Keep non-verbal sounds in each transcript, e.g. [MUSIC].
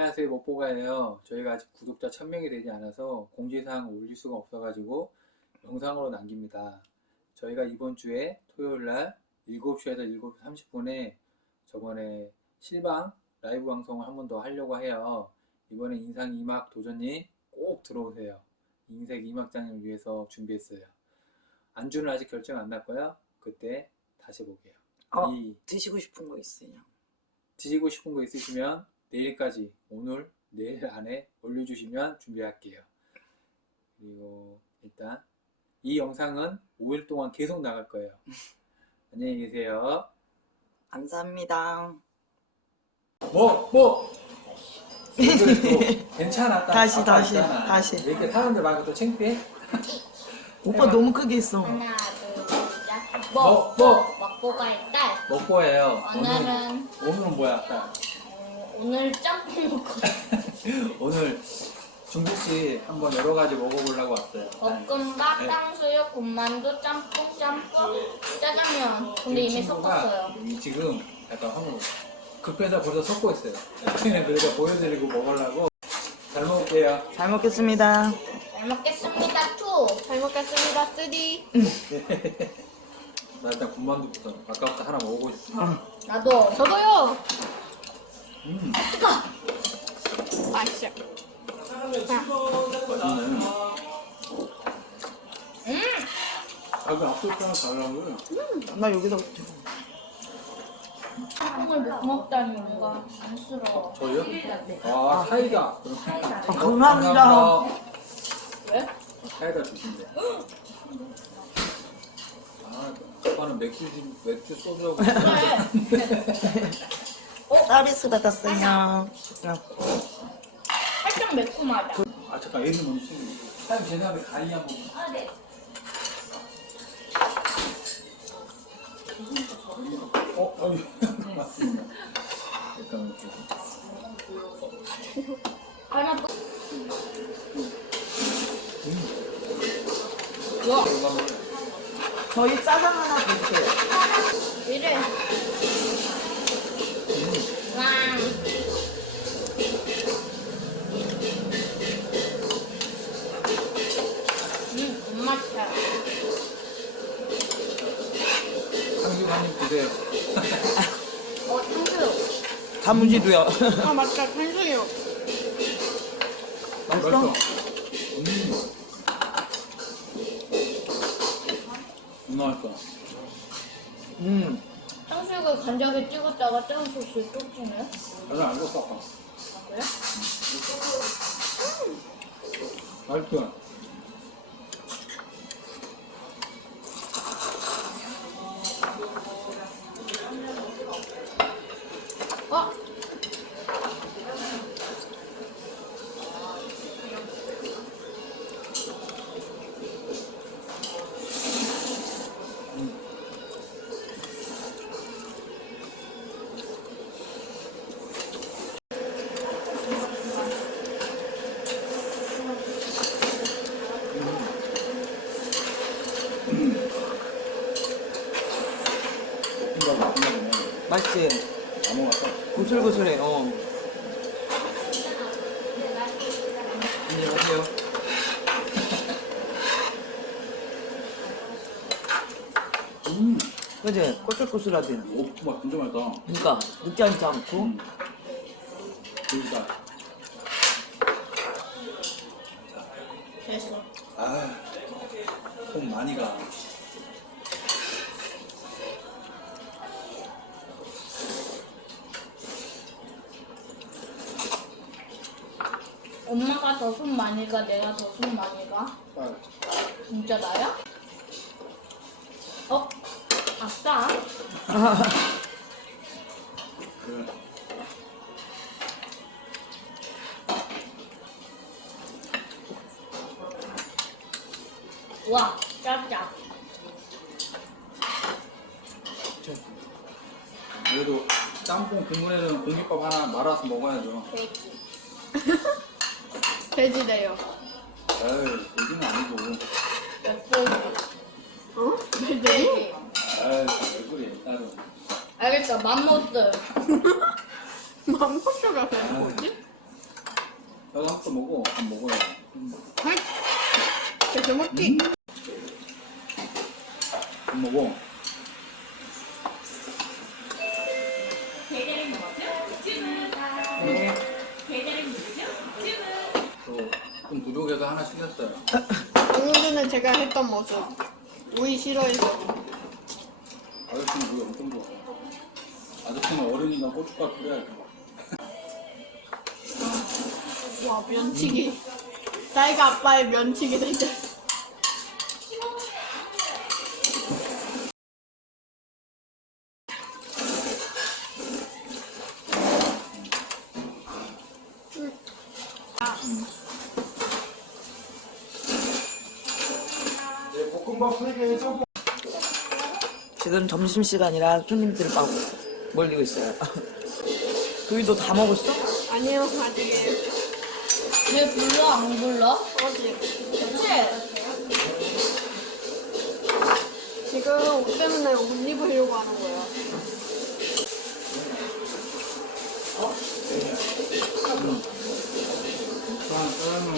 안녕하세요 먹보가예요. 저희가 아직 구독자 1000명이 되지 않아서 공지사항 올릴 수가 없어가지고 영상으로 남깁니다. 저희가 이번 주에 토요일날 7시에서 7시 30분에 저번에 실방 라이브 방송을 한 번 더 하려고 해요. 이번에 인상 2막 도전님 꼭 들어오세요. 인색 2막장을 위해서 준비했어요. 안주는 아직 결정 안 났고요. 그때 다시 볼게요. 어. 이 드시고 싶은 거 있으냐? 드시고 싶은 거 있으시면 내일까지 오늘 내일 안에 올려주시면 준비할게요. 그리고 일단 이 영상은 5일 동안 계속 나갈 거예요. 안녕히 계세요. 감사합니다. 뭐 뭐. 괜찮아. 딱 다시, 아까 다시, 있잖아. 다시. 왜 이렇게 사람들 말고 또 창피해? [LAUGHS] 오빠 해봐. 너무 크게 했어. 하나, 둘, 셋. 뭐, 뭐, 뭐. 뭐, 먹고갈 딸. 먹고 해요. 오늘은 오늘은 뭐야? 딸? 어, 오늘 짬뽕 먹고 [LAUGHS] 오늘 중국 씨 한번 여러 가지 먹어보려고 왔어요. 볶음밥, 네. 탕수육, 군만두, 짬뽕, 짬뽕, 짜장면. 근데 이미 섞었어요. 지금 약간 한번 급해서 벌써 섞고 있어요. 그냥 [LAUGHS] 그래서 보여드리고 먹으려고 잘 먹을게요. 잘 먹겠습니다. 잘 먹겠습니다. 투. 잘 먹겠습니다. 쓰리. [LAUGHS] 나 일단 군만두부터 아까부터 하나 먹어보고 있어. 나도. 저도요. 음, 맛있어. 음. 아, 그 앞쪽이랑 달라고요. 나 여기다 짬뽕을 못 먹다니 뭔가 안쓰러워. 저요? 아, 사이다. 사이다. 아, 감사합니다. 왜? 사이다 주신대. 아, 아빠는 맥주, 맥주 소주하고. 서비스 받았어요. 야, 살짝 매콤하다. 아, 잠깐, 얘는 먼저 챙겨. 사장님, 제 다음에 가위 한 번. 아, 네. 어, 아니, [LAUGHS] 맞습니다. 잠깐만, 하나 또. 와! 저희 짜장 하나 드세요. 이래. 단무지도요. 아, 맞다, 탕수육. 맛있어? 음. 누나 맛있어. 음. 탕수육을 간장에 찍었다가 짠 소스에 쪽지네. 나는 안 줬어, 아까. 그래? 맛있어. 어? 이거 맛있네. 맛있지? 다 먹었어. 고슬고슬해. 어. 안녕하세요. 음, 그지? 고슬고슬하지? 오, 맛 진짜 맛있다. 그러니까 느끼하지 않고. 음. 그러니까, 됐어. 아, 콩 많이 가. 엄마가 더 손 많이 가, 내가 더 손 많이 가? 아, 진짜 나야? 어? 아싸. [LAUGHS] 와, 짭짭. 그래도 짬뽕 국물에는 공깃밥 하나 말아서 먹어야죠. 돼지. [LAUGHS] 돼지래요. 에이, 고기는 아니고. 멧돼지. 어? 멧돼지. 에이, 왜 그래, 따로. 알겠어, 맘모스. [LAUGHS] 맘모스가 아, 뭐지? 나도 한번 먹어. 안 먹어요. 헐. 계속 먹기. 안 먹어. 좀 부족해서 하나. 방금 전에 제가 했던 모습. 우이 싫어해서. 아저씨는 우리 엄청 좋아. 아저씨는 어른이나 고춧가루 뿌려야 돼. 와 면치기. 딸과 아빠의 면치기 대결. 지금 점심시간이라 손님들을 막 몰리고 있어요. [LAUGHS] 도희 너다 먹었어? 아니요 아직이에요. 왜 불러 안 불러? 아직. 그치? 지금 옷 때문에 옷 입으려고 하는 거예요. 그 사이다는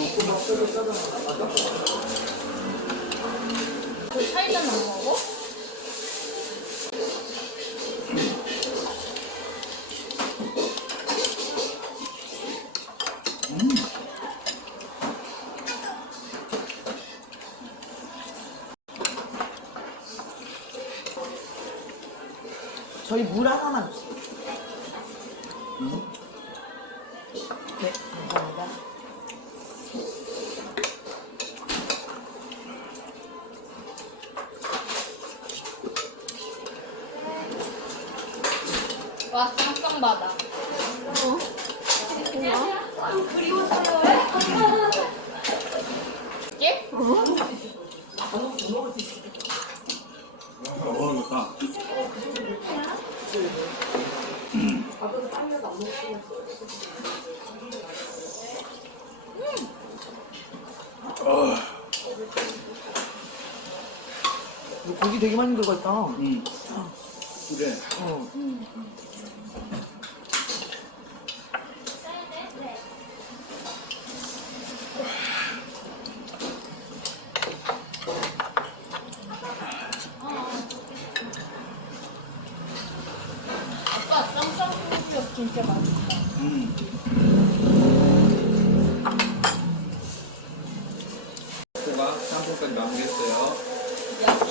저희 물 하나만 주세요. 이거 고기 되게 많이 들어갔다. 응. 그래. 어. 진짜 맛있다. 응.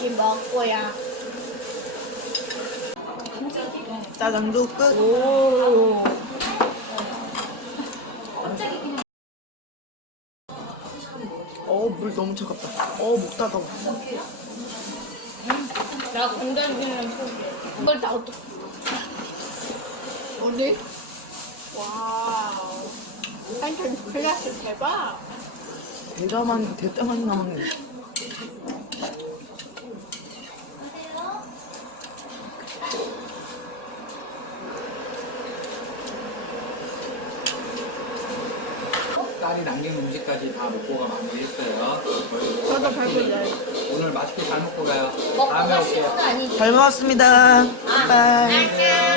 역시 먹고야. 짜장도 끝. 오. 어, 물 너무 차갑다. 어, 목 닫아. 나 소스. 이걸 다 어떻게? 어디? 와우. 한편 클래스 대박. 대자만, 대자만 남았네. 딸이 남긴 음식까지 다 먹고 가 마무리했어요. 저희 저도 배고파요. 오늘 맛있게 잘 먹고 가요. 먹고 다음에 가시는 올게요. 거 아니지? 잘 먹었습니다. 바이. 안녕.